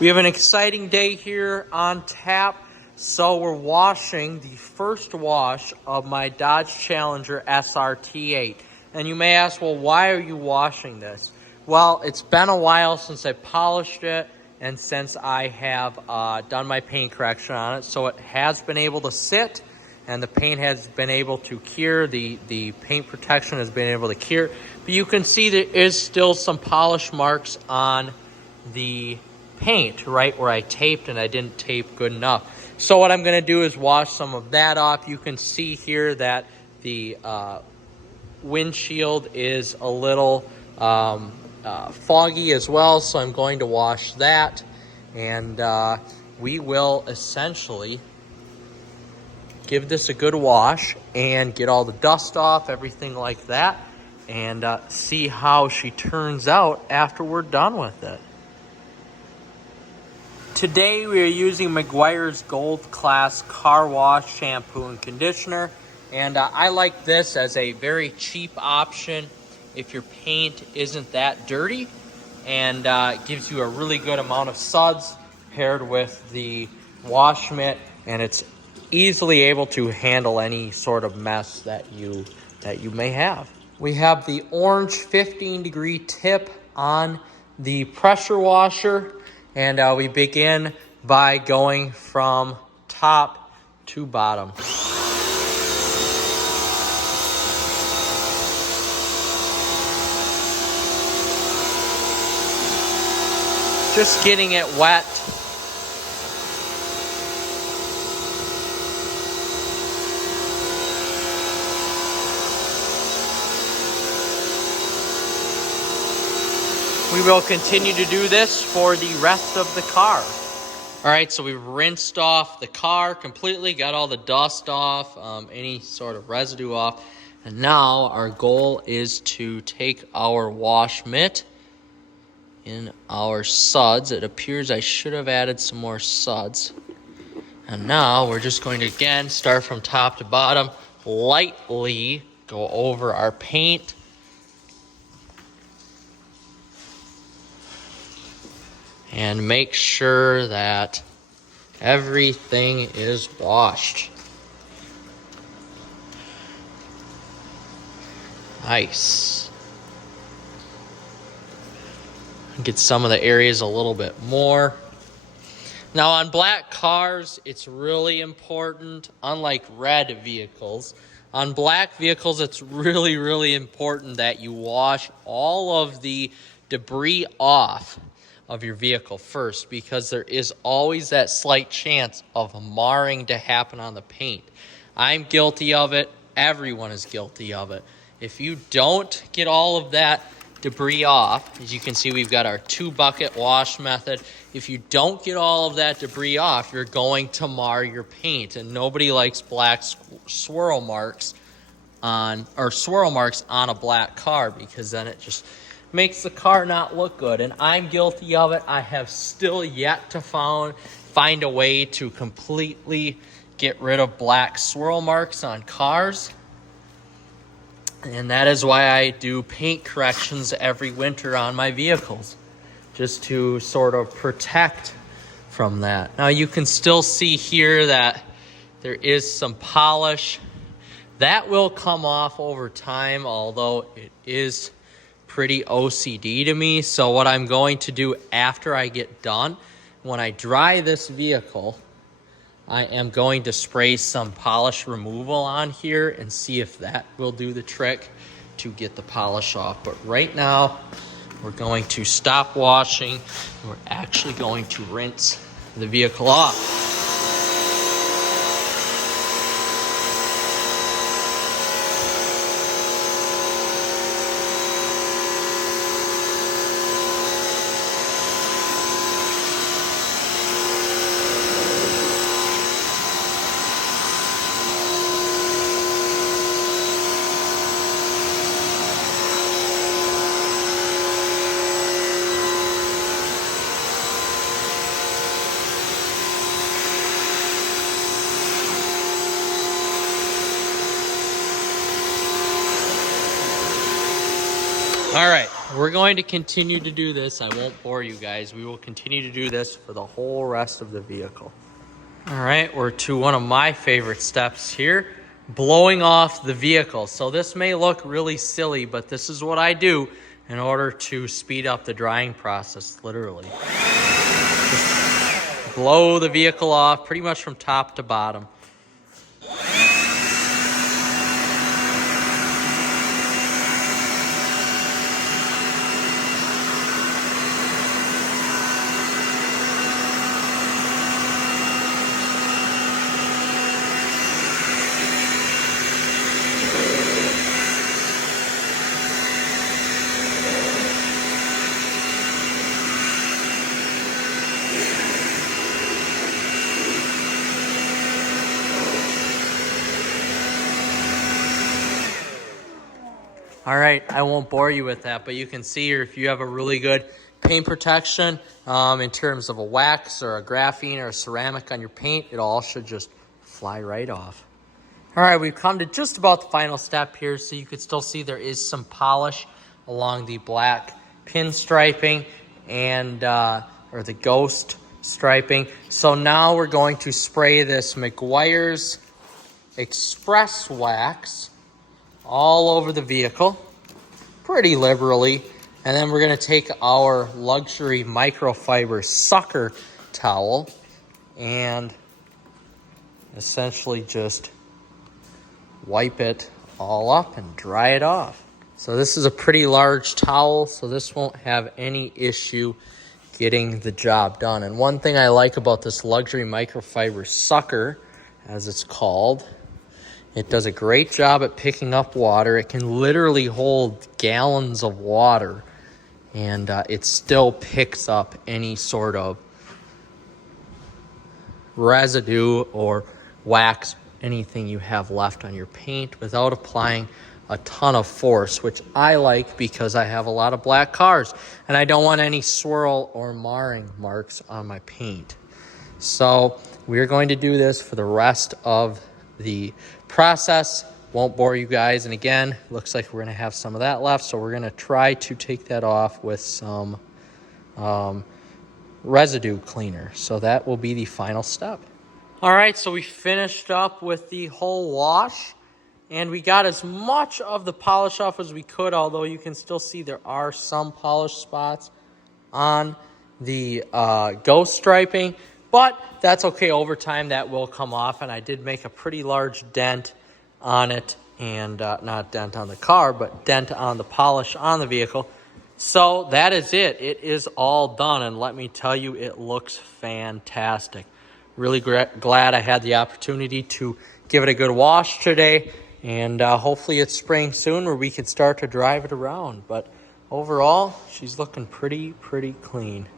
We have an exciting day here on tap. So we're washing the first wash of my Dodge Challenger SRT8. And you may ask, well, why are you washing this? Well, it's been a while since I polished it and since I have done my paint correction on it. So it has been able to sit and the paint has been able to cure. The paint protection has been able to cure. But you can see there is still some polish marks on the paint right where I taped, and I didn't tape good enough. So what I'm going to do is wash some of that off. You can see here that the windshield is a little foggy as well, so I'm going to wash that, and we will essentially give this a good wash and get all the dust off, everything like that, and see how she turns out after we're done with it. Today we are using Meguiar's Gold Class Car Wash Shampoo and Conditioner, and I like this as a very cheap option if your paint isn't that dirty, and gives you a really good amount of suds paired with the wash mitt, and it's easily able to handle any sort of mess that you may have. We have the orange 15-degree tip on the pressure washer. And we begin by going from top to bottom. Just getting it wet. We will continue to do this for the rest of the car. All right, so we've rinsed off the car completely, got all the dust off, any sort of residue off. And now our goal is to take our wash mitt in our suds. It appears I should have added some more suds. And now we're just going to, again, start from top to bottom, lightly go over our paint. And make sure that everything is washed. Nice. Get some of the areas a little bit more. Now on black cars, it's really important, unlike red vehicles. On black vehicles, it's really, really important that you wash all of the debris off of your vehicle first, because there is always that slight chance of marring to happen on the paint. I'm guilty of it. Everyone is guilty of it. If you don't get all of that debris off, as you can see, we've got our 2-bucket wash method. If you don't get all of that debris off, you're going to mar your paint, and nobody likes black swirl marks on a black car, because then it just makes the car not look good. And I'm guilty of it. I have still yet to find a way to completely get rid of black swirl marks on cars. And that is why I do paint corrections every winter on my vehicles, just to sort of protect from that. Now you can still see here that there is some polish. That will come off over time, although it is pretty OCD to me. So what I'm going to do after I get done, when I dry this vehicle, I am going to spray some polish removal on here and see if that will do the trick to get the polish off. But right now, we're going to stop washing. We're actually going to rinse the vehicle off. All right, we're going to continue to do this. I won't bore you guys. We will continue to do this for the whole rest of the vehicle. All right, we're to one of my favorite steps here, blowing off the vehicle. So this may look really silly, but this is what I do in order to speed up the drying process, literally. Just blow the vehicle off pretty much from top to bottom. All right, I won't bore you with that, but you can see here if you have a really good paint protection in terms of a wax or a graphene or a ceramic on your paint, it all should just fly right off. All right, we've come to just about the final step here, so you can still see there is some polish along the black pin striping and or the ghost striping. So now we're going to spray this Meguiar's Express Wax all over the vehicle pretty liberally, and then we're going to take our luxury microfiber sucker towel and essentially just wipe it all up and dry it off. So this is a pretty large towel, so this won't have any issue getting the job done. And one thing I like about this luxury microfiber sucker, as it's called, it does a great job at picking up water. It can literally hold gallons of water, and it still picks up any sort of residue or wax, anything you have left on your paint without applying a ton of force, which I like because I have a lot of black cars and I don't want any swirl or marring marks on my paint. So we're going to do this for the rest of the process. Won't bore you guys, and again, looks like we're going to have some of that left, so we're going to try to take that off with some residue cleaner. So that will be the final step. All right, so we finished up with the whole wash, and we got as much of the polish off as we could, although you can still see there are some polish spots on the ghost striping. But that's okay. Over time, that will come off, and I did make a pretty large dent on it, and not dent on the car, but dent on the polish on the vehicle. So that is it. It is all done, and let me tell you, it looks fantastic. Really glad I had the opportunity to give it a good wash today, and hopefully it's spring soon where we can start to drive it around. But overall, she's looking pretty clean.